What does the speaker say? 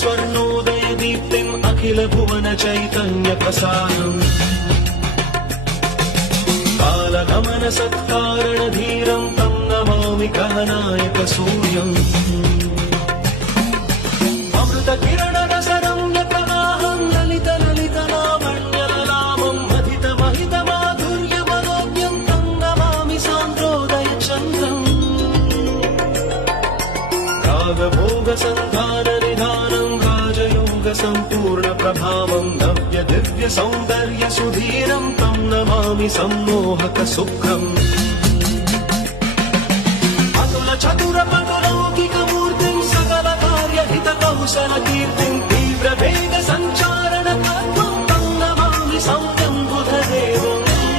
स्वर्णोदय दीप्तिम् अखिल भुवन चैतन्य प्रसारम् कालगमन सत्कारण धीरम् तम् नमामि कहनायक सूर्यम् अमृत किरण रसरम्य प्रवाहम् ललित ललित लावण्यललामम् अधित महित माधुर्य मनोज्ञम् तम् नमामि सान्द्रोदय चन्द्रम् रागभोग सन्धान निधानम् राजयोग सम्पूर्ण प्रभावम् नव्य दिव्य सौन्दर्य सुधीरम् तम् नमामि सम्मोहक सुखम् अतुल चतुर पटुलौकिक मूर्तिम् सकल कार्य हित कौशल कीर्तिम्